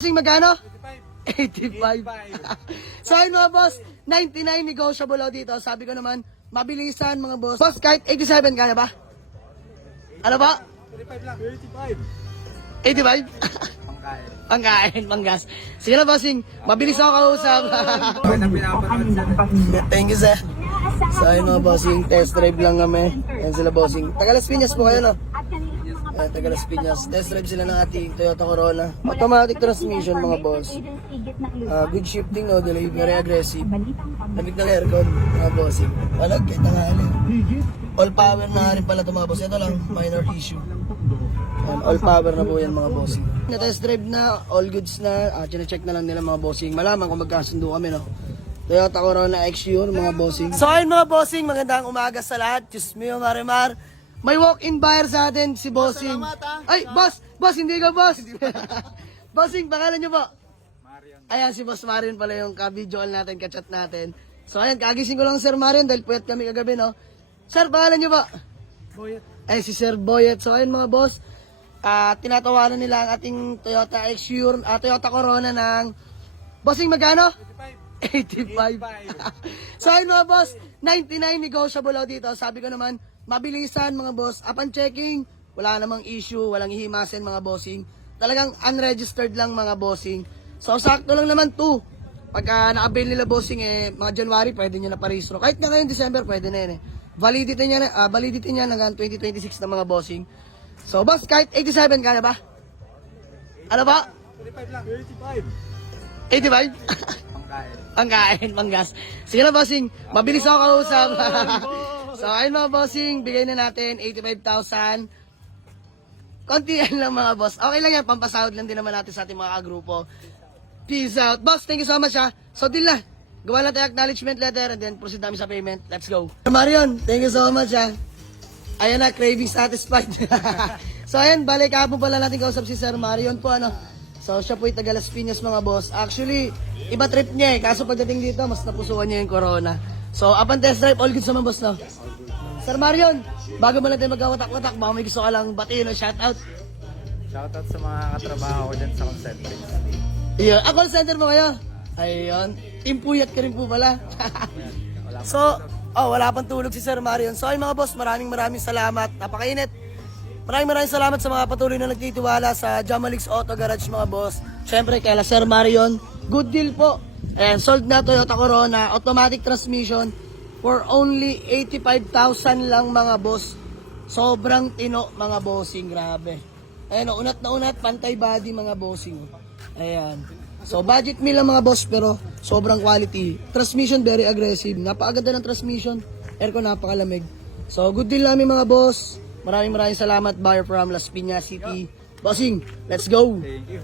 Bossing magkano? 85. So ayun mga boss, 99 negotiable ako dito. Sabi ko naman, mabilisan mga boss. Boss, kahit 87 kaya ba? Ano ba? 35 lang. 35. 85? Pangkain, panggas. Sige na bossing, mabilis ako kausap. Thank you sir. So ayun mga bossing, test drive lang kami. Yan sila bossing. Taga Las Piñas po kayo no? Taga Las Piñas. Test drive sila ng ating Toyota Corona. Automatic transmission mga boss. Good shifting no, delay, very aggressive. Lamig ng aircon mga bossing. Walag, kahit tanghali. All power na rin pala ito mga boss. Ito lang, minor issue. All power na po yan mga bossing. Na-test drive na, all goods na. Chine-check na lang nila mga bossing. Malaman kung magkasundo kami no. Toyota Corona XU mga bossing. So ayun mga bossing, magandang umaga sa lahat. Diyos mio Marimar. May walk-in buyer sa atin si bossing. Ay, boss! Boss, hindi ka boss! Bossing, pangalan nyo po? Marion. Ayan, si Boss Marion pala yung ka-video call natin, ka-chat natin. So ayan, kagising ko lang Sir Marion dahil puyat kami kagabi no. Sir, pangalan nyo po? Boyet. Ay, si Sir Boyet. So ayun mga boss, tinatawanan nila ang ating Toyota XU, Toyota Corona ng bossing magkano? 85. So ayun mga boss, 99 negotiable ako dito. Sabi ko naman, mabilisan mga boss. Upon checking, wala namang issue, walang ihimasin mga bossing. Talagang unregistered lang mga bossing. So sakto lang naman 2. Pagka na-avail nila bossing mga January pwede niya na parehistro. Kahit na ngayon December pwede na yun Validity niya hanggang 2026 na mga bossing. So boss, kahit 87 kaya ba? Ano ba? 35 lang. 35. 85? Pangkain. Pangkain, panggas. Sige na bossing, mabilis ako kausap. So ayun mga bossing, bigay na natin 85,000. Konti yan lang mga boss. Okay lang yan, pampasahod lang din naman natin sa ating mga kagrupo. Peace out. Boss, thank you so much ha. So deal na. Gawa lang tayo acknowledgement letter and then proceed namin sa payment. Let's go. Marion, thank you so much ha. Ayan na, craving satisfied. So ayan, balik kahapon pala natin kausap si Sir Marion po ano. So siya po yung taga Las Piñas mga boss. Actually, iba trip niya kaso pagdating dito, mas napusuan niya yung Corona. So upon test drive, all good sa mga boss no. Sir Marion, bago mo lang tayo magkawatak-watak, baka may gusto ka lang batiin o shoutout. Shoutout sa mga katrabaho ko dyan sa call center. Yeah, call center mo kayo? Ayun, team puyat ka rin po pala. So, wala pang tulog si Sir Marion. So ayun mga boss, maraming salamat. Napakainit. Maraming salamat sa mga patuloy na nagtitiwala sa Jamalix Auto Garage mga boss. Siyempre kay Sir Marion, good deal po. And sold na Toyota Corona, automatic transmission for only 85,000 lang mga boss. Sobrang tino mga bossing, grabe. Ayan, unat na unat, pantay body mga bossing. Ayan. So budget meal lang mga boss pero sobrang quality. Transmission very aggressive. Napakaganda ng transmission. Aircon napakalamig. So good deal namin mga boss. Maraming salamat buyer from Las Piñas City. Bossing, let's go. Thank you.